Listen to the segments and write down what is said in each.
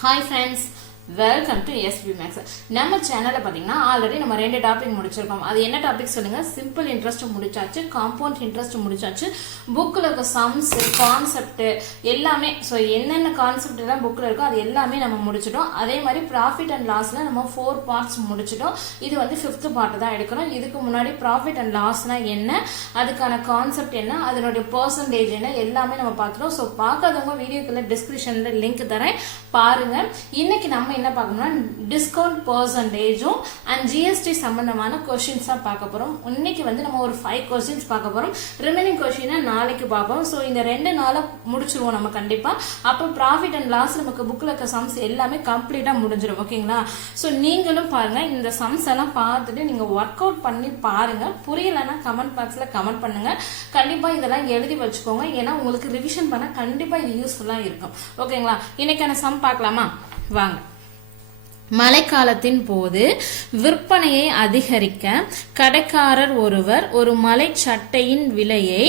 Hi friends, welcome to SB Max. நம்ம சேனல்ல பாத்தீங்கன்னா ஆல்ரெடி நம்ம ரெண்டு டாபிக் முடிச்சிருக்கோம். அது என்ன டாபிக் சொல்லுங்க? சிம்பிள் இன்ட்ரஸ்ட் முடிச்சாச்சு, காம்பவுண்ட் இன்ட்ரஸ்ட் முடிச்சாச்சு, புக்ல இருக்க சம்ஸ், கான்செப்ட் எல்லாமே சோ என்னென்ன கான்செப்ட் எல்லாம் புக்ல இருக்கோ அது எல்லாமே நம்ம முடிச்சிட்டோம். அதே மாதிரி ப்ராஃபிட் அண்ட் லாஸ்ல நம்ம 4 பார்ட்ஸ் முடிச்சிட்டோம். இது வந்து 5th பார்ட் தான் எடுக்கணும். இதுக்கு முன்னாடி ப்ராஃபிட் அண்ட் லாஸ்னா என்ன, அதுக்கான கான்செப்ட் என்ன, அதனுடைய பெர்சன்டேஜ் என்ன எல்லாமே நம்ம பார்த்துட்டோம். சோ பார்க்காதவங்க வீடியோக்குள்ள டிஸ்கிரிப்ஷன்ல லிங்க் தரேன், பாருங்க. இன்னைக்கு நம்ம என்ன பார்க்கணும்னா டிஸ்கவுண்ட் பெர்சன்டேஜும் அண்ட் ஜிஎஸ்டி சம்பந்தமான கொஸ்டின்ஸ் தான் பார்க்க போறோம். இன்னைக்கு வந்து நம்ம ஒரு 5 கொஸ்டின்ஸ் பார்க்க போறோம். ரிமைனிங் கொஸ்டினை நாளைக்கு பார்ப்போம். ஸோ இந்த 2 நாளை முடிச்சிருவோம் நம்ம கண்டிப்பா. அப்போ ப்ராஃபிட் அண்ட் லாஸ் நமக்கு புக்ல இருக்க சம்ஸ் எல்லாமே கம்ப்ளீட்டா முடிஞ்சிடும். ஓகேங்களா? ஸோ நீங்களும் பாருங்க, இந்த சம்ஸ் எல்லாம் பார்த்துட்டு நீங்க ஒர்க் அவுட் பண்ணி பாருங்க. புரியலன்னா கமெண்ட் பாக்ஸ்ல கமெண்ட் பண்ணுங்க. கண்டிப்பா இதெல்லாம் எழுதி வச்சுக்கோங்க, ஏன்னா உங்களுக்கு ரிவிஷன் பண்ண கண்டிப்பா இது யூஸ்ஃபுல்லா இருக்கும். ஓகேங்களா? இன்னைக்கான சம் பார்க்கலாமா? வாங்க. மழைக்காலத்தின் போது விற்பனையை அதிகரிக்க கடைக்காரர் ஒருவர் ஒரு மலை சட்டையின் விலையை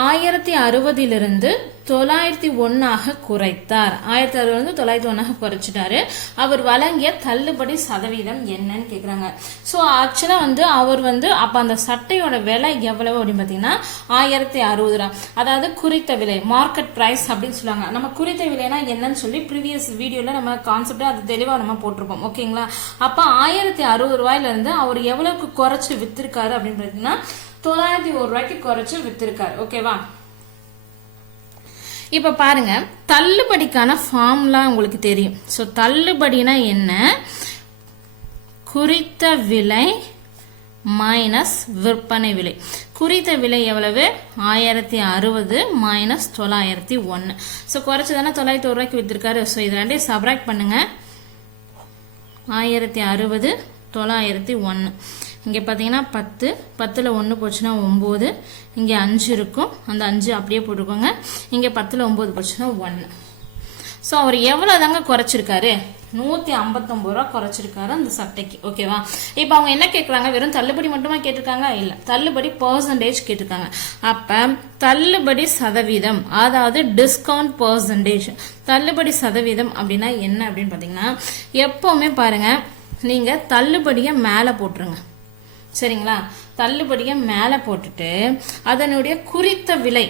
1060 901 குறைத்தார். 1060 901 குறைச்சிட்டாரு. அவர் வழங்கிய தள்ளுபடி சதவீதம் என்னன்னு கேக்குறாங்க. சோ ஆக்சுவலா வந்து அவர் வந்து அப்ப அந்த சட்டையோட விலை எவ்வளவு அப்படின்னு பாத்தீங்கன்னா 1060, அதாவது குறித்த விலை, மார்க்கெட் பிரைஸ் அப்படின்னு சொல்லுவாங்க. நம்ம குறித்த விலைனா என்னன்னு சொல்லி ப்ரீவியஸ் வீடியோல நம்ம கான்செப்ட் அது தெளிவா நம்ம போட்டிருப்போம். ஓகேங்களா? அப்ப 1060 ரூபாயில இருந்து அவர் எவ்வளவுக்கு குறைச்சு வித்திருக்காரு அப்படின்னு பாத்தீங்கன்னா 901 ரூபாய்க்கு குறைச்சு வித்திருக்காரு. ஓகேவா? இப்ப பாருங்க, தள்ளுபடிக்கான ஃபார்முலா உங்களுக்கு தெரியும். சோ தள்ளுபடினா என்ன? குறித்த விலை மைனஸ் விற்பனை விலை. குறித்த விலை எவ்வளவு? 1060 மைனஸ் 901. சோ குறைச்சதானே 901 ரூபாய்க்கு வித்திருக்காரு. சோ இது ரெண்டையும் சப்ராக்ட் பண்ணுங்க. 1060 901. இங்கே பார்த்தீங்கன்னா 10, 10ல் 1 போச்சுன்னா 9, இங்கே 5 இருக்கும், அந்த 5 அப்படியே போட்டுக்கோங்க. இங்கே 10ல் 9 போச்சுன்னா 1. ஸோ அவர் எவ்வளோ தாங்க குறைச்சிருக்காரு? 159 ரூபா குறைச்சிருக்காரு அந்த சட்டைக்கு. ஓகேவா? இப்போ அவங்க என்ன கேட்குறாங்க? வெறும் தள்ளுபடி மட்டுமா கேட்டிருக்காங்க? இல்லை, தள்ளுபடி பெர்சன்டேஜ் கேட்டிருக்காங்க. அப்போ தள்ளுபடி சதவீதம், அதாவது டிஸ்கவுண்ட் பெர்சன்டேஜ். தள்ளுபடி சதவீதம் அப்படின்னா என்ன அப்படின்னு பார்த்தீங்கன்னா, எப்பவுமே பாருங்க, நீங்க தள்ளுபடியை மேலே போட்டுருங்க. சரிங்களா? தள்ளுபடியை மேலே போட்டுட்டு அதனுடைய குறித்த விலை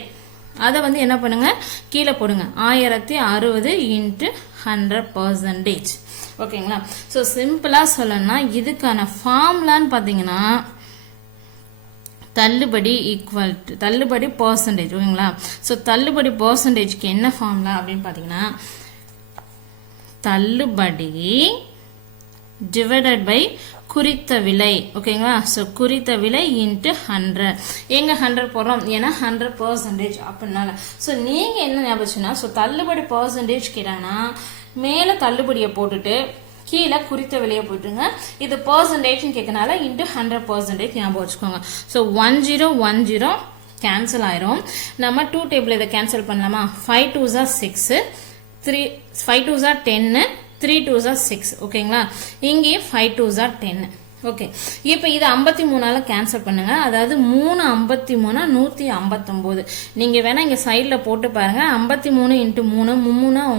அதை வந்து என்ன பண்ணுங்க, கீழே போடுங்க. 1060 × 100%. ஓகேங்களா? ஸோ சிம்பிளா சொல்லணும்னா இதுக்கான ஃபார்முலான்னு பார்த்தீங்கன்னா தள்ளுபடி ஈக்குவல் டு தள்ளுபடி பெர்சன்டேஜ். ஓகேங்களா? ஸோ தள்ளுபடி பெர்சன்டேஜ்க்கு என்ன ஃபார்முலா அப்படின்னு பார்த்தீங்கன்னா தள்ளுபடி டிவைடட் பை குறித்த விலை. ஓகேங்களா? ஸோ குறித்த விலை இன்ட்டு 100. எங்க 100 போடுறோம்? ஏன்னா 100% அப்படின்னால. ஸோ நீங்க என்ன ஞாபகம்னா, ஸோ தள்ளுபடி பெர்சன்டேஜ் கேட்டாங்கன்னா மேல தள்ளுபடியை போட்டுட்டு கீழே குறித்த விலையை போட்டுருங்க. இது பெர்சன்டேஜ் கேட்கனால இன்ட்டு 100% ஞாபகம் வச்சுக்கோங்க. ஸோ 1010 கேன்சல் ஆயிரும். நம்ம 2 டேபிள் இதை கேன்சல் பண்ணலாமா? 5 2s are 6, 5 2s are 10, 3 2s are 6. ஓகேங்களா? இங்கே 5 2s are 10. ஓகே, இப்போ இது 53ஆல கேன்சல் பண்ணுங்க. அதாவது 3 53 159. நீங்க வேணா இங்க சைட்ல போட்டு பாருங்க. 53 × 3 3 9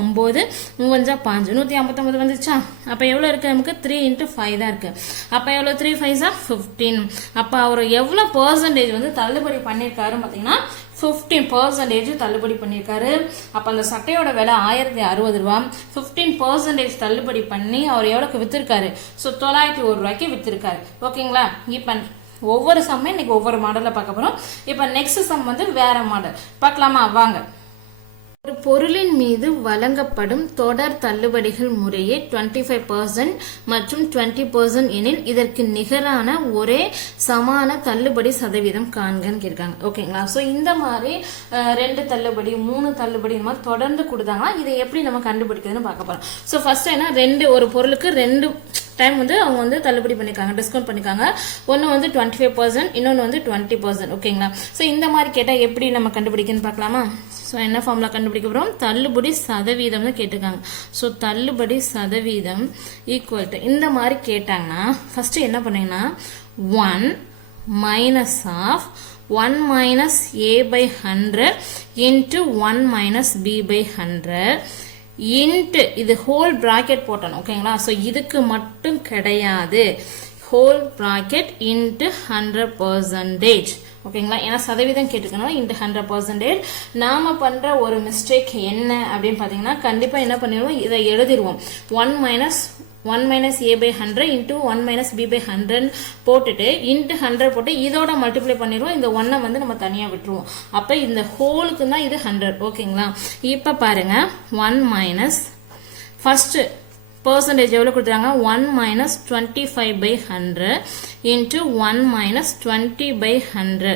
5 5 159 வந்துச்சா? அப்ப எவ்வளவு இருக்கு நமக்கு? 3 × 5 தான் இருக்கு. அப்ப எவ்வளவு? 3 5s are 15. அப்ப அவர் எவ்வளவு பெர்சன்டேஜ் வந்து தள்ளுபடி பண்ணிருக்காரு பாத்தீங்கன்னா 15% தள்ளுபடி பண்ணிருக்காரு. அப்ப அந்த சட்டையோட விலை 1060 ரூபா. 15% தள்ளுபடி பண்ணி அவர் எவ்வளவுக்கு வித்திருக்காரு? ஸோ 901 ரூபாய்க்கு வித்திருக்காரு. ஓகேங்களா? இப்ப ஒவ்வொரு சம்மே இன்னைக்கு ஒவ்வொரு மாடல்ல பார்க்க போறோம். இப்ப நெக்ஸ்ட் சம் வந்து வேற மாடல் பார்க்கலாமா? வாங்க. ஒரு பொருளின் மீது வழங்கப்படும் தொடர் தள்ளுபடிகள் முறையே 25% மற்றும் 20% எனில் இதற்கு நிகரான ஒரே சமான தள்ளுபடி சதவீதம் காண்கன்னு கேட்காங்க. ஓகேங்களா? ஸோ இந்த மாதிரி 2 தள்ளுபடி 3 தள்ளுபடி இந்த மாதிரி தொடர்ந்து கொடுத்தாங்கன்னா இதை எப்படி நம்ம கண்டுபிடிக்கிறதுன்னு பார்க்க போறோம். ஸோ ஃபர்ஸ்ட் என்ன, ஒரு பொருளுக்கு 2 டைம் வந்து அவங்க வந்து தள்ளுபடி பண்ணிருக்காங்க, டிஸ்கவுண்ட் பண்ணிருக்காங்க. ஒன்னு வந்து 25%, இன்னொன்னு வந்து 20%. ஓகேங்களா? ஸோ இந்த மாதிரி கேட்டா எப்படி நம்ம கண்டுபிடிக்கன்னு பார்க்கலாமா? ஸோ என்ன ஃபார்முலா கண்டுபிடிக்க போறோம்? தள்ளுபடி சதவீதம்னு கேட்டிருக்காங்க. ஸோ தள்ளுபடி சதவீதம் ஈக்குவல் டு இந்த மாதிரி கேட்டாங்கன்னா ஃபர்ஸ்ட் என்ன பண்ணீங்கன்னா 1 minus of 1 minus a by 100 into 1 minus b by 100 into இது ஹோல் ப்ராக்கெட் போட்டணும் ஓகேங்களா. ஸோ இதுக்கு மட்டும் கிடையாது, ஹோல் ப்ராக்கெட் இன்ட்டு 100%. ஓகேங்களா, ஏன்னா சதவீதம் கேட்டுக்கணும் இன்ட்டு 100%. நாம பண்ற ஒரு மிஸ்டேக் என்ன அப்படின்னு பார்த்தீங்கன்னா, கண்டிப்பாக என்ன பண்ணிடுவோம், இதை எழுதிடுவோம் 1 minus a by 100 into 1 minus b by 100 போட்டுட்டு into 100 போட்டு இதோட மல்டிப்ளை பண்ணிடுவோம். இந்த 1 வந்து நம்ம தனியாக விட்டுருவோம். அப்போ இந்த ஹோலுக்கு தான் இது 100. ஓகேங்களா, இப்போ பாருங்க 1 மைனஸ் ஃபர்ஸ்ட் percentage எவ்வளவு கொடுத்தாங்க, 1 minus 25 by 100 into 1 minus 20 by 100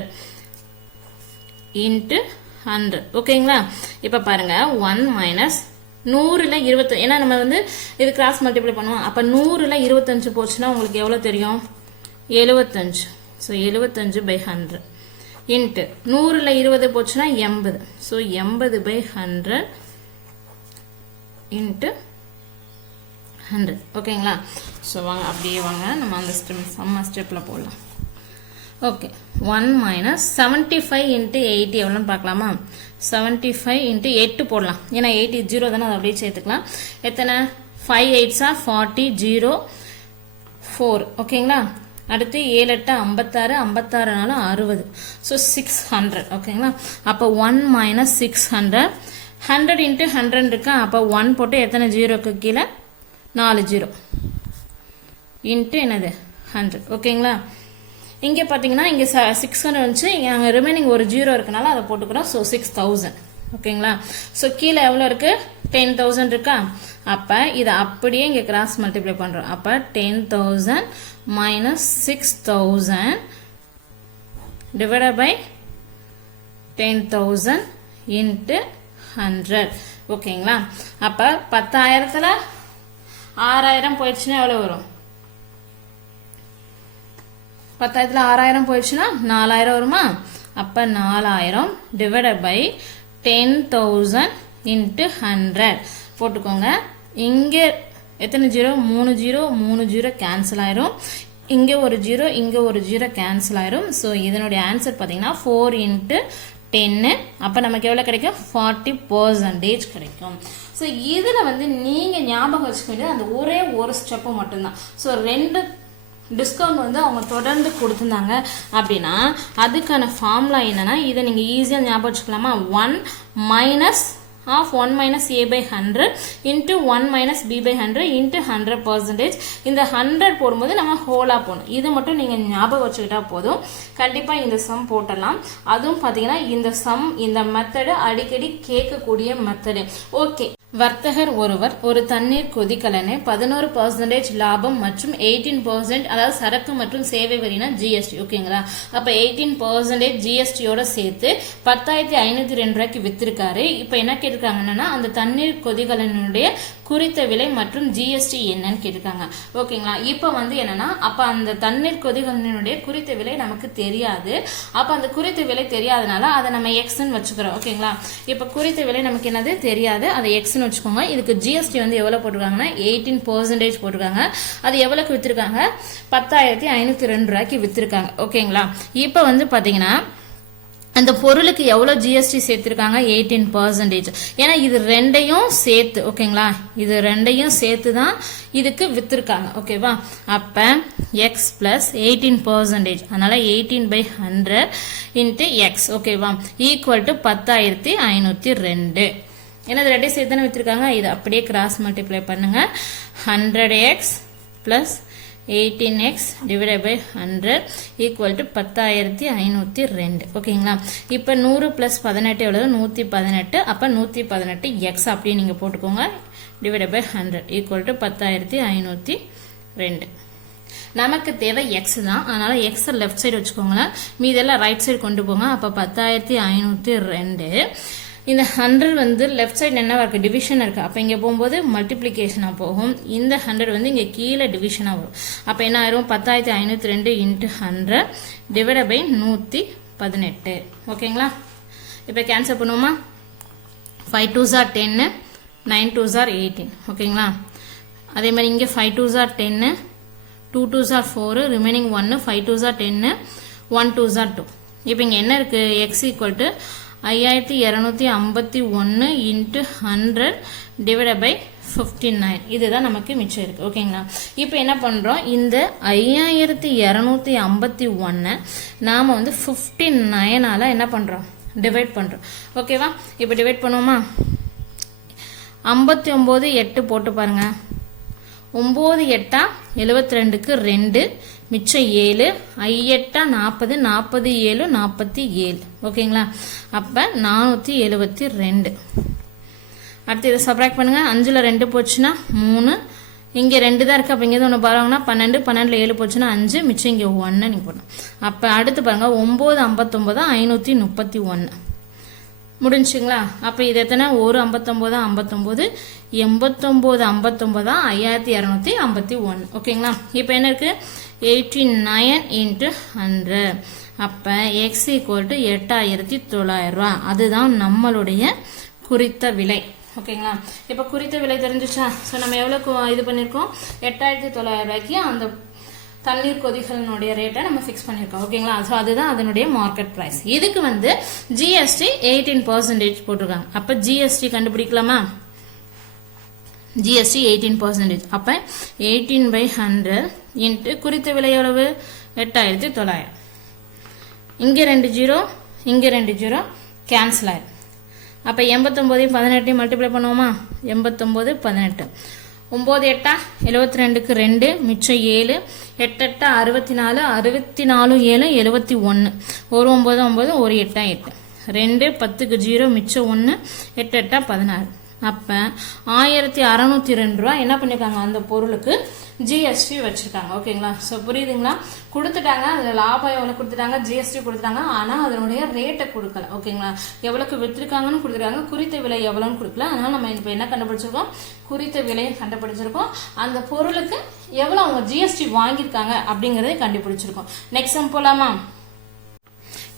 into 100. ஓகேங்களா, இப்போ பாருங்க 1 minus 100ல 20, ஏன்னா நம்ம வந்து இது கிராஸ் மல்டிப்ளை பண்ணுவோம். அப்போ 100ல 25 போச்சுன்னா உங்களுக்கு எவ்வளோ தெரியும், 75. ஸோ 75 by 100 இன்ட்டு 100ல 20 போச்சுன்னா 80. So 80 by 100 into 100. ஓகேங்களா, ஸோ வாங்க அப்படியே வாங்க நம்ம அந்த ஸ்டெப்பில் போடலாம். ஓகே, 1 minus 75 into 80 எவ்வளோன்னு பார்க்கலாமா. 75 into 8 போடலாம், ஏன்னா 80 0 தானே, அதை அப்படியே சேர்த்துக்கலாம். எத்தனை 5 8s 40 0 4. ஓகேங்களா, அடுத்து 7 8 56 56 60. ஸோ 600. ஓகேங்களா, அப்போ 1 minus 600 100 into 100 இருக்கா. அப்போ 1 போட்டு எத்தனை ஜீரோக்கு கீழே 4 0 இன்ட்டு என்னது 100. ஓகேங்களா, இங்கே பார்த்தீங்கன்னா இங்கே 600 வந்துச்சு, அங்கே ரிமைனிங் ஒரு 0 இருக்கனால அதை போட்டுக்கிறோம். ஸோ 6000. ஓகேங்களா, ஸோ கீழே எவ்வளோ இருக்கு, 10,000 இருக்கா. அப்போ இதை அப்படியே இங்கே கிராஸ் மல்டிப்ளை பண்ணுறோம். அப்போ 10,000 minus 6,000 divided by 10,000 into 100. ஓகேங்களா, அப்போ 10,000ல் 6000 போயிடுச்சுன்னா எவ்வளோ வரும், 10,000ல் 6000 போயிடுச்சுன்னா 4000 வருமா. அப்போ 4000 divided by 10,000 into 100 போட்டுக்கோங்க. இங்கே எத்தனை 0, 3 0 3 0 கேன்சல் ஆயிரும். இங்கே ஒரு 0 இங்கே ஒரு 0 கேன்சல் ஆயிரும். ஸோ இதனுடைய ஆன்சர் பார்த்தீங்கன்னா 4 into 10. அப்போ நமக்கு எவ்வளோ கிடைக்கும், 40% கிடைக்கும். ஸோ இதில் வந்து நீங்கள் ஞாபகம் வச்சுக்க வேண்டியது அந்த ஒரே ஒரு ஸ்டெப்பு மட்டும்தான். ஸோ 2 டிஸ்கவுண்ட் வந்து அவங்க தொடர்ந்து கொடுத்துருந்தாங்க அப்படின்னா அதுக்கான ஃபார்முலா என்னன்னா, இதை நீங்கள் ஈஸியாக ஞாபகம் வச்சுக்கலாமா. 1 minus of 1 minus a by 100 into 1 minus b by 100 into 100%. இந்த 100 போடும்போது நம்ம ஹோலா போடணும். இது மட்டும் நீங்கள் ஞாபகம் வச்சுக்கிட்டா போதும், கண்டிப்பாக இந்த சம் போட்டலாம். அதுவும் பார்த்தீங்கன்னா இந்த சம் இந்த மெத்தடு அடிக்கடி கேட்கக்கூடிய மெத்தடு. ஓகே, வர்த்தகர் ஒருவர் ஒரு தண்ணீர் கொதிக்கலனை 11% லாபம் மற்றும் 18%, அதாவது சரக்கு மற்றும் சேவை வரினா ஜிஎஸ்டி. ஓகேங்களா, அப்ப 18% ஜிஎஸ்டியோட சேர்த்து 10,502 ரூபாய்க்கு வித்திருக்காரு. இப்ப என்ன கேட்டிருக்காங்கன்னா, அந்த தண்ணீர் கொதிக்கலனுடைய குறித்த விலை மற்றும் ஜிஎஸ்டி என்னன்னு கேட்டிருக்காங்க. ஓகேங்களா, இப்ப வந்து என்னன்னா, அப்ப அந்த தண்ணீர் கொதிக்கலனுடைய குறித்த விலை நமக்கு தெரியாது. அப்ப அந்த குறித்த விலை தெரியாதனால அதை நம்ம எக்ஸ்ன்னு வச்சுக்கிறோம். ஓகேங்களா, இப்ப குறித்த விலை நமக்கு என்னது தெரியாது, அதை எக்ஸ் வச்சுக்கோங்க. இதுக்கு ஜிஎஸ்டி வந்து எவ்வளவு போட்டிருக்காங்கன்னா 18% போட்டிருக்காங்க. அது எவ்வளவுக்கு வித்திருக்காங்க, 10,502 ரூபாய்க்கு வித்திருக்காங்க. ஓகேங்களா, இப்ப வந்து பாத்தீங்கன்னா அந்த பொருளுக்கு எவ்வளவு ஜிஎஸ்டி சேர்த்திருக்காங்க, 18%. ஏன்னா இது ரெண்டையும் சேர்த்து, ஓகேங்களா, இது ரெண்டையும் சேர்த்து தான் இதுக்கு வித்திருக்காங்க. ஓகேவா, அப்ப எக்ஸ் பிளஸ் 18%, அதனால 18/100 இன்ட்டு எக்ஸ். ஓகேவா, ஈக்குவல் டு 10,502. ஏன்னா இது ரெண்டையும் சேர்த்து தானே வித்திருக்காங்க. இது அப்படியே கிராஸ் மல்டிப்ளை பண்ணுங்க. 100x plus 18x divided by 100 equal to 10,502. ஓகேங்களா, இப்போ 100 plus 18 எவ்வளவு, 118. அப்போ 118x அப்படியே நீங்கள் போட்டுக்கோங்க, divided by 100 equal to 10,502. நமக்கு தேவை எக்ஸ் தான், அதனால எக்ஸ் லெஃப்ட் சைடு வச்சுக்கோங்களேன், மீதெல்லாம் ரைட் சைடு கொண்டு போங்க. அப்போ 10,502. இந்த 100 வந்து லெஃப்ட் சைடு என்ன இருக்கு, டிவிஷன் இருக்கு. அப்போ இங்கே போகும்போது மல்டிப்ளிகேஷனாக போகும். இந்த 100 வந்து இங்கே கீழே டிவிஷனாக வரும். அப்போ என்ன ஆயிரும், 10,502 இன்ட்டு 100 டிவைட் பை 118. ஓகேங்களா, இப்போ கேன்சல் பண்ணுவோமா. 5 2s are 10, 9 2s are 18. ஓகேங்களா, அதே மாதிரி இங்கே 5 2s are 10, 2 2s are 4, remaining 1, 5 2s are 10, 1 2s are 2. இப்போ இங்கே என்ன இருக்கு, X equal to 5251 into 100 divided by 59. இதுதான் நமக்கு மிச்சம் இருக்கு. ஓகேங்களா? இப்போ என்ன பண்றோம்? இந்த 5251 நாம வந்து 59 ஆல என்ன பண்றோம்? டிவைட் பண்றோம். ஓகேவா? இப்போ டிவைட் பண்ணுவோமா? 59 8 போட்டு பாருங்க. 9 8 72க்கு 2 மிச்சம் 7 8 40 40 7 47. ஓகேங்களா? அப்ப 472. அடுத்து இதை சப்ராக்ட் பண்ணுங்க. 5ல 2 போச்சுன்னா 3, இங்க 2 தான் இருக்கு. அப்ப இங்க ஒன்று பாருங்கன்னா 12 12ல 7 போச்சுன்னா 5, மிச்சம் இங்க 1 நீங்க போடணும். அப்ப அடுத்து பாருங்க 9 59 531 முடிஞ்சுங்களா? அப்ப இது எத்தனை? ஒரு 59 59 89 59 5251. ஓகேங்களா? இப்போ என்ன இருக்கு? 89 into 100. அப்ப x equal to 8900 ரூபாய். அதுதான் நம்மளுடைய குறித்த விலை. ஓகேங்களா? இப்போ குறித்த விலை தெரிஞ்சுச்சா? ஸோ நம்ம எவ்வளோக்கு இது பண்ணியிருக்கோம்? 8900 ரூபாய்க்கு அந்த தண்ணீர் கொதிகளினுடைய ரேட்டை நம்ம ஃபிக்ஸ் பண்ணியிருக்கோம். ஓகேங்களா? ஸோ அதுதான் அதனுடைய மார்க்கெட் ப்ரைஸ். இதுக்கு வந்து ஜிஎஸ்டி 18% போட்டிருக்காங்க. அப்போ ஜிஎஸ்டி கண்டுபிடிக்கலாமா? ஜிஎஸ்டி 18%. அப்போ 18/100 இன்ட்டு குறித்த விலை எவ்வளவு? 8900. இங்கே 2 0 இங்கே 2 0 கேன்சல் ஆயிடும். அப்போ 89 18 மல்டிப்ளை பண்ணுவோமா? 89 18 9 8 72க்கு 2 மிச்சம் 7 8 8 64 64 7 71 ஒரு 9 9 ஒரு 8 8 2 10க்கு 0 மிச்சம் 1 8 8 16. அப்ப 1602 ரூபாய் என்ன பண்ணிருக்காங்க? அந்த பொருளுக்கு ஜிஎஸ்டி வச்சிருக்காங்க. ஓகேங்களா? ஸோ புரியுதுங்களா? கொடுத்துட்டாங்க, அதில் லாபம் எவ்வளோ கொடுத்துட்டாங்க, ஜிஎஸ்டி கொடுத்துட்டாங்க. ஆனால் அதனுடைய ரேட்டை கொடுக்கல. ஓகேங்களா? எவ்வளோக்கு விற்றுருக்காங்கன்னு கொடுத்துருக்காங்க, குறித்த விலை எவ்வளோன்னு கொடுக்கல. அதனால நம்ம இப்போ என்ன கண்டுபிடிச்சிருக்கோம்? குறித்த விலையை கண்டுபிடிச்சிருக்கோம். அந்த பொருளுக்கு எவ்வளோ அவங்க ஜிஎஸ்டி வாங்கியிருக்காங்க அப்படிங்கிறத கண்டுபிடிச்சிருக்கோம். நெக்ஸ்ட் சம் போலாமா?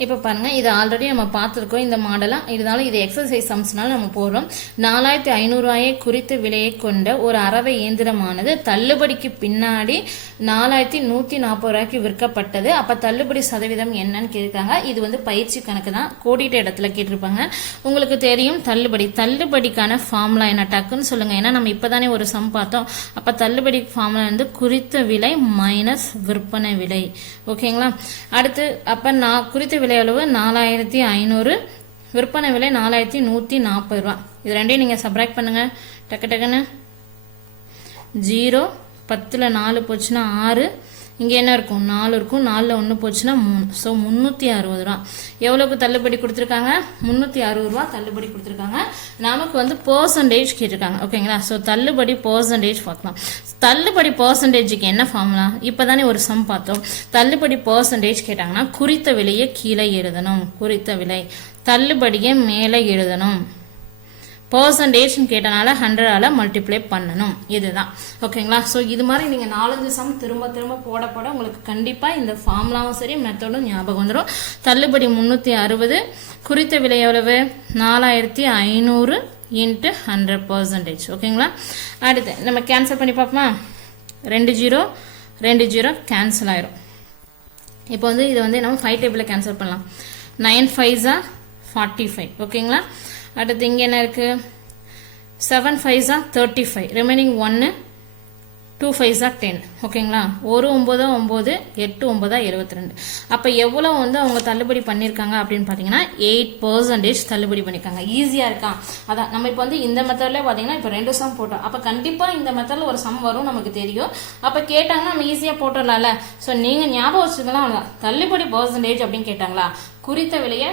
இப்போ பாருங்க, இது ஆல்ரெடி நம்ம பார்த்துருக்கோம் இந்த மாடலா. இருந்தாலும் இது எக்ஸசைஸ் சம்ஸ்னால நம்ம போடுறோம். 4500 ரூபாயை குறித்த விலையை கொண்ட ஒரு அரவை இயந்திரமானது தள்ளுபடிக்கு பின்னாடி 4140 ரூபாய்க்கு விற்கப்பட்டது. அப்ப தள்ளுபடி சதவீதம் என்னன்னு கேட்காங்க. இது வந்து பயிற்சி கணக்கு தான், கோடிட்ட இடத்துல கேட்டிருப்பாங்க. உங்களுக்கு தெரியும் தள்ளுபடிக்கான ஃபார்முலா என்ன? டக்குன்னு சொல்லுங்க. ஏன்னா நம்ம இப்பதானே ஒரு சம் பார்த்தோம். அப்ப தள்ளுபடி ஃபார்முலா வந்து குறித்த விலை மைனஸ் விற்பனை விலை. ஓகேங்களா? அடுத்து அப்ப நான் குறித்த விலை அளவு 4500, விற்பனை விலை 4140 ரூபாய். இது ரெண்டையும் நீங்க சப்ராக்ட் பண்ணுங்க. டக்கு டக்குன்னு 0 10ல 4 போச்சுன்னா 6, இங்க என்ன இருக்கும்? 4 இருக்கும். 4ல 1 போச்சுன்னா 3. ஸோ 360 ரூபா. எவ்வளவுக்கு தள்ளுபடி கொடுத்துருக்காங்க? 360 ரூபா தள்ளுபடி கொடுத்துருக்காங்க. நமக்கு வந்து பெர்சன்டேஜ் கேட்டிருக்காங்க. ஓகேங்களா? ஸோ தள்ளுபடி பெர்சன்டேஜ் பார்க்கலாம். தள்ளுபடி பெர்சன்டேஜுக்கு என்ன ஃபார்முலா? இப்பதானே ஒரு சம் பார்த்தோம். தள்ளுபடி பெர்சன்டேஜ் கேட்டாங்கன்னா குறித்த விலையை கீழே எழுதணும், குறித்த விலை தள்ளுபடியை மேலே எழுதணும். பெர்சன்டேஜ் கேட்டனால 100ஆல மல்டிப்ளை பண்ணணும். இதுதான். ஓகேங்களா? ஸோ இது மாதிரி நீங்க 4 சம் திரும்ப திரும்ப போட போட உங்களுக்கு கண்டிப்பா இந்த ஃபார்முலாவும் சரி மெத்தடும் ஞாபகம் வந்துடும். தள்ளுபடி 360, குறித்த விலை எவ்வளவு? 4500 இன்ட்டு 100%. ஓகேங்களா? அடுத்து நம்ம கேன்சல் பண்ணி பார்ப்போமா? 2 0 2 0 கேன்சல் ஆயிரும். இப்போ வந்து இதை வந்து நம்ம 5 டேபிளில் கேன்சல் பண்ணலாம். 9 5s 45. ஓகேங்களா? அடுத்து இங்கே என்ன இருக்கு? 7 5s 35. Remaining 1 2 5s 10. ஓகேங்களா? ஒரு 9 9 8 9 72. அப்போ எவ்வளோ வந்து அவங்க தள்ளுபடி பண்ணியிருக்காங்க அப்படின்னு பார்த்தீங்கன்னா 8% தள்ளுபடி பண்ணியிருக்காங்க. ஈஸியாக இருக்கான். அதான் நம்ம இப்போ வந்து இந்த மெத்தட்லேயே பார்த்தீங்கன்னா இப்போ 2 சம் போட்டோம். அப்போ கண்டிப்பாக இந்த மெத்தடில் ஒரு சம் வரும் நமக்கு தெரியும். அப்போ கேட்டாங்கன்னா நம்ம ஈஸியாக போட்டுடலாம்ல. ஸோ நீங்கள் ஞாபகம் வச்சுக்கலாம். அவ்வளோதான். தள்ளுபடி பெர்சன்டேஜ் அப்படின்னு கேட்டாங்களா, குறித்த விலையை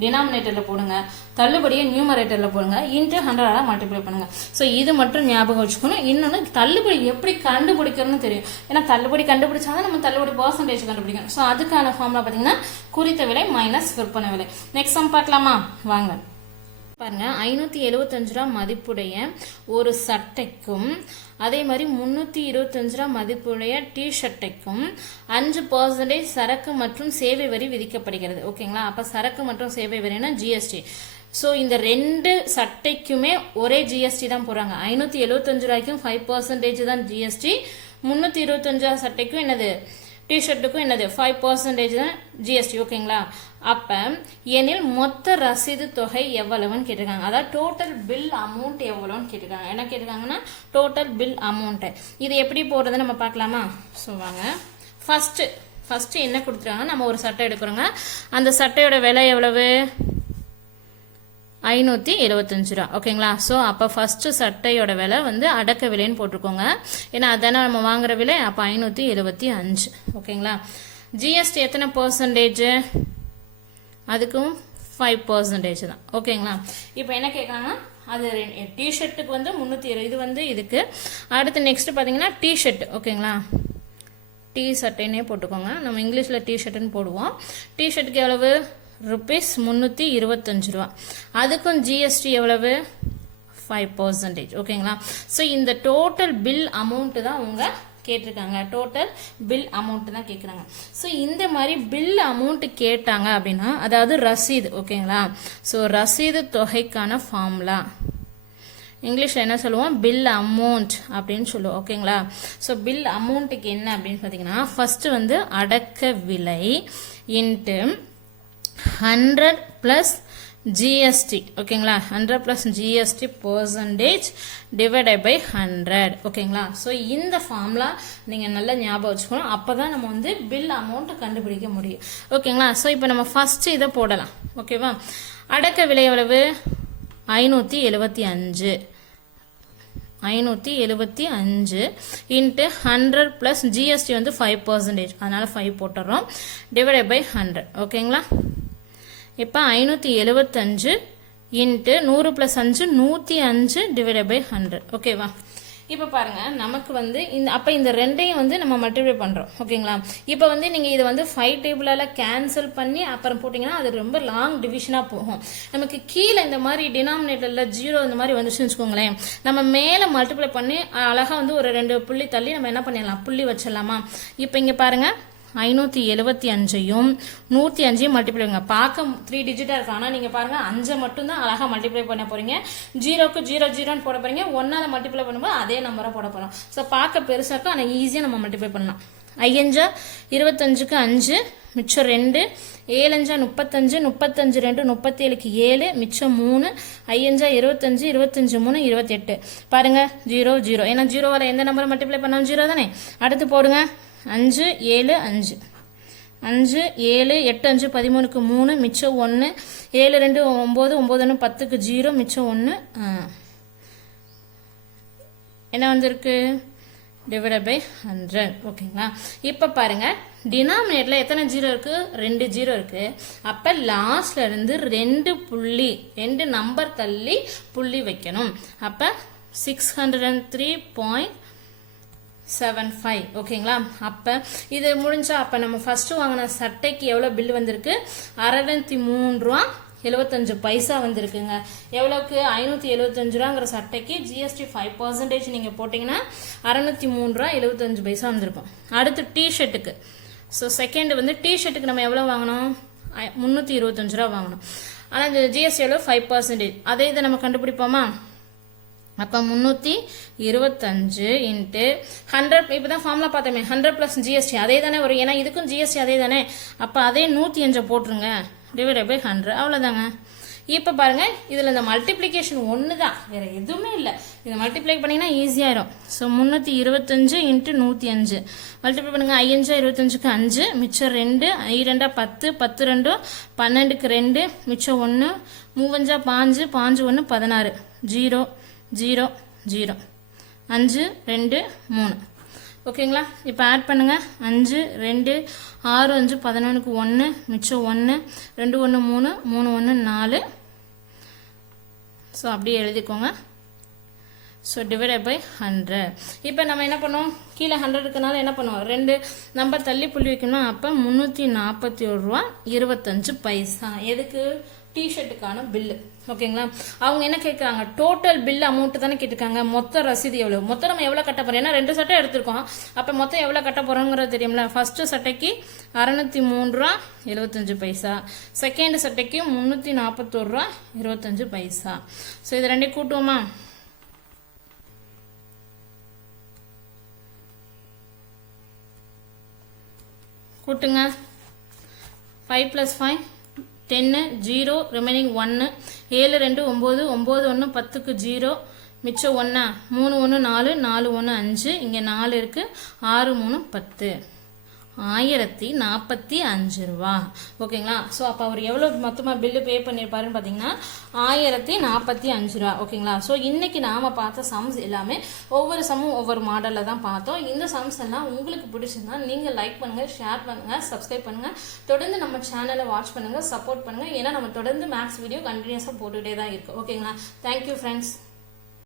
டினாமினேட்டர்ல போடுங்க, தள்ளுபடியை நியூமரேட்டர்ல போடுங்க, இன்ட்டு 100ஆல மல்டிப்ளை பண்ணுங்க. ஸோ இது மட்டும் ஞாபகம் வச்சுக்கணும். இன்னொன்று தள்ளுபடி எப்படி கண்டுபிடிக்கிறதுன்னு தெரியும். ஏன்னா தள்ளுபடி கண்டுபிடிச்சாதான் நம்ம தள்ளுபடி பெர்சன்டேஜ் கண்டுபிடிக்கணும். ஸோ அதுக்கான ஃபார்முலா பார்த்தீங்கன்னா குறித்த விலை மைனஸ் விற்பனை விலை. நெக்ஸ்ட் சம் பார்க்கலாமா? வாங்க பாருங்க. 575 ரூபா மதிப்புடைய ஒரு சட்டைக்கும் அதே மாதிரி 325 ரூபா மதிப்புடைய டி ஷர்ட்டைக்கும் 5% சரக்கு மற்றும் சேவை வரி விதிக்கப்படுகிறது. ஓகேங்களா? அப்ப சரக்கு மற்றும் சேவை வரினா ஜிஎஸ்டி. ஸோ இந்த 2 சட்டைக்குமே ஒரே ஜிஎஸ்டி தான் போறாங்க. 575 ரூபாய்க்கும் 5% தான் ஜிஎஸ்டி. 325 சட்டைக்கும் என்னது? டிஷர்ட்டுக்கும் என்னது 5% தான் ஜிஎஸ்டி. ஓகேங்களா? அப்போ எனில் மொத்த ரசீது தொகை எவ்வளவுன்னு கேட்டிருக்காங்க. அதாவது டோட்டல் பில் அமௌண்ட் எவ்வளோன்னு கேட்டிருக்காங்க. என்ன கேட்டிருக்காங்கன்னா டோட்டல் பில் அமௌண்ட்டு. இது எப்படி போடுறதுன்னு நம்ம பார்க்கலாமா? ஸோ வாங்க, ஃபஸ்ட்டு என்ன கொடுத்துருக்காங்க, நம்ம ஒரு சட்டை எடுக்கிறோங்க. அந்த சட்டையோட விலை எவ்வளவு? 575 ரூபா. ஓகேங்களா? ஸோ அப்போ ஃபஸ்ட்டு சட்டையோட விலை வந்து அடக்க விலைன்னு போட்டிருக்கோங்க. ஏன்னா அதானே நம்ம வாங்குற விலை. அப்போ 575. ஓகேங்களா? ஜிஎஸ்டி எத்தனை பர்சன்டேஜ்? அதுக்கும் 5% தான். ஓகேங்களா? இப்போ என்ன கேட்குறாங்கன்னா அது டிஷர்ட்டுக்கு வந்து 320. இது வந்து இதுக்கு. அடுத்து நெக்ஸ்ட் பார்த்தீங்கன்னா டிஷர்ட். ஓகேங்களா? டி சட்டைன்னே போட்டுக்கோங்க. நம்ம இங்கிலீஷில் டிஷர்ட்டுன்னு போடுவோம். டிஷர்ட்டுக்கு எவ்வளவு? ருபீஸ் 325 ரூபா. அதுக்கும் ஜிஎஸ்டி எவ்வளவு? 5%. ஓகேங்களா? ஸோ இந்த டோட்டல் பில் அமௌண்ட்டு தான் அவங்க கேட்டிருக்காங்க. டோட்டல் பில் அமௌண்ட் தான் கேட்குறாங்க. ஸோ இந்த மாதிரி பில் அமௌண்ட் கேட்டாங்க அப்படின்னா அதாவது ரசீது. ஓகேங்களா? ஸோ ரசீது தொகைக்கான ஃபார்முலா இங்கிலீஷில் என்ன சொல்லுவோம்? பில் அமௌண்ட் அப்படின்னு சொல்லுவோம். ஓகேங்களா? ஸோ பில் அமௌண்ட்டுக்கு என்ன அப்படின்னு பார்த்தீங்கன்னா ஃபஸ்ட்டு வந்து அடக்க விலை இன்ட்டு 100 + ஜிஎஸ்டி. ஓகேங்களா? 100 + ஜிஎஸ்டி பர்சன்டேஜ் டிவைடட் பை 100. ஓகேங்களா? ஸோ இந்த ஃபார்முலா நீங்கள் நல்லா ஞாபகம் வச்சுக்கணும். அப்போ தான் நம்ம வந்து பில் அமௌண்ட் கண்டுபிடிக்க முடியும். ஓகேங்களா? ஸோ இப்போ நம்ம ஃபஸ்ட்டு இதை போடலாம். ஓகேவா? அடக்க விலை எவ்வளவு? 575. 575 இன்ட்டு 100 + ஜிஎஸ்டி வந்து 5%. அதனால 5 போட்டுறோம். Divided by 100. ஓகேங்களா? இப்போ 575 இன்ட்டு 100 + 5 105 டிவைடட் பை 100. ஓகேவா? இப்போ பாருங்க, நமக்கு வந்து அப்போ இந்த ரெண்டையும் வந்து நம்ம மல்டிப்ளை பண்ணுறோம். ஓகேங்களா? இப்போ வந்து நீங்கள் இதை வந்து 5 டேபிளால் கேன்சல் பண்ணி அப்புறம் போட்டிங்கன்னா அது ரொம்ப லாங் டிவிஷனாக போகும். நமக்கு கீழே இந்த மாதிரி டினாமினேட்டரில் 0 இந்த மாதிரி வந்துச்சுன்னு வச்சுக்கோங்களேன், நம்ம மேலே மல்டிப்ளை பண்ணி அழகாக வந்து ஒரு 2 புள்ளி தள்ளி நம்ம என்ன பண்ணிடலாம்? புள்ளி வச்சிடலாமா? இப்போ இங்கே பாருங்கள், 575ஐயும் 105ஐயும் மல்டிப்ளை பண்ணுங்க. பார்க்க 3 டிஜிட்டாக இருக்கும். ஆனால் நீங்கள் பாருங்கள் 5 மட்டும்தான் அழகாக மல்டிப்ளை பண்ண போகிறீங்க. 0க்கு 0 0ன்னு போட போகிறீங்க. 1ஆல் மல்டிப்ளை பண்ணும்போது அதே நம்பரை போட போகிறோம். ஸோ பார்க்க பெருசாக்கும், ஆனால் ஈஸியாக நம்ம மல்டிப்ளை பண்ணலாம். 5 25க்கு 5 மிச்சம் 2, 7 35, 35 2 37க்கு 7 மிச்சம் 3, 5 25, 25 3 28. பாருங்க 0 0. ஏன்னா 0வால் எந்த நம்பரை மல்டிப்ளை பண்ணாலும் 0 தானே. அடுத்து போடுங்க 5 7 5 5 7 8 5 13க்கு 3 மிச்சம் 1, 7 2 9 9 1 10க்கு 0 மிச்சம் 1. என்ன வந்திருக்கு? Divided by 100. ஓகேங்களா? இப்போ பாருங்க, டினாமினேட்டரில் எத்தனை 0 இருக்கு? 2 0 இருக்கு. அப்போ லாஸ்ட்ல இருந்து 2 நம்பர் தள்ளி புள்ளி வைக்கணும். அப்போ 603.75. ஓகேங்களா? அப்போ இது முடிஞ்சா அப்போ நம்ம ஃபர்ஸ்ட் வாங்கின சட்டைக்கு எவ்வளோ பில் வந்திருக்கு? 603 ரூபா 75 பைசா வந்திருக்குங்க. எவ்வளோக்கு? 575 ரூபாங்கிற சட்டைக்கு ஜிஎஸ்டி 5% நீங்கள் போட்டிங்கன்னா 603 ரூபா 75 பைசா வந்திருக்கும். அடுத்து டிஷர்ட்டுக்கு. ஸோ செகண்ட் வந்து டிஷர்ட்டுக்கு நம்ம எவ்வளோ வாங்கணும்? 325 ரூபா வாங்கணும். ஆனால் இந்த ஜிஎஸ்டி எவ்வளோ? 5%. அதே இதை நம்ம கண்டுபிடிப்போமா? அப்போ 325 இன்ட்டு 100. இப்போ தான் ஃபார்முலா பார்த்தோமே, 100 + ஜிஎஸ்டி அதே தானே வரும். ஏன்னா இதுக்கும் ஜிஎஸ்டி அதே தானே. அப்போ அதே 105 போட்டுருங்க. Divided by 100. அவ்வளோதாங்க. இப்போ பாருங்க, இதில் இந்த மல்டிப்ளிகேஷன் ஒன்று தான், வேற எதுவுமே இல்லை. இதை மல்டிப்ளை பண்ணிங்கன்னா ஈஸியாயிரும். ஸோ 325 இன்ட்டு 105 மல்டிப்ளை பண்ணுங்க. 5 25க்கு 5 மிச்சம் 2, 2 10 10 2 12க்கு 2 மிச்சம் 1, 3 5 5 1 16 0 0 0 5 2 3. ஓகேங்களா? இப்போ ஆட் பண்ணுங்க. 5 2 6 5 11க்கு 1 மிச்சம் 1 2 1 3 3 1 4. ஸோ அப்படியே எழுதிக்கோங்க. So divided by 100. இப்போ நம்ம என்ன பண்ணுவோம்? கீழே 100 இருக்கனால என்ன பண்ணுவோம்? 2 நம்பர் தள்ளி புள்ளி வைக்கணும். அப்போ 341 ரூபா 25 பைசா. எதுக்கு? டிஷர்ட்டுக்கான பில்லு. ஓகேங்களா? அவங்க என்ன கேட்குறாங்க? டோட்டல் பில் அமௌண்ட் தானே கேட்டிருக்காங்க. மொத்த ரசீது எவ்வளோ? மொத்தம் நம்ம எவ்வளோ கட்ட போறோம்? ஏன்னா 2 சட்டை எடுத்திருக்கோம். அப்போ மொத்தம் எவ்வளோ கட்ட போறோங்கிறது தெரியும்ல. ஃபர்ஸ்ட் சட்டைக்கு 603 ரூபா 75 பைசா, செகண்ட் சட்டைக்கு 341 ரூபா 25 பைசா. ஸோ இது ரெண்டையும் கூட்டுவோமா? கூட்டுங்க 5 + 5 10 0 ரிமைனிங் 1 7 2 9 9 1 10க்கு 0 மிச்சம் 1 3 1 4 4 1 5 இங்கே 4 இருக்கு 6 3 10 1045 ரூபா ஓகேங்களா ஸோ அப்போ அவர் எவ்வளோ மொத்தமாக பில்லு பே பண்ணியிருப்பாருன்னு பார்த்தீங்கன்னா 1045 ரூபா ஓகேங்களா ஸோ இன்னைக்கு நாம் பார்த்த சம்ஸ் எல்லாமே ஒவ்வொரு சம்மும் ஒவ்வொரு மாடலில் தான் பார்த்தோம் இந்த சம்ஸ் எல்லாம் உங்களுக்கு பிடிச்சிருந்தா நீங்கள் லைக் பண்ணுங்கள் ஷேர் பண்ணுங்கள் சப்ஸ்கிரைப் பண்ணுங்கள் தொடர்ந்து நம்ம சேனலை வாட்ச் பண்ணுங்கள் சப்போர்ட் பண்ணுங்கள் ஏன்னா நம்ம தொடர்ந்து மேக்ஸ் வீடியோ கண்டினியூஸாக போட்டுகிட்டே தான் இருக்கும் ஓகேங்களா தேங்க்யூ ஃப்ரெண்ட்ஸ்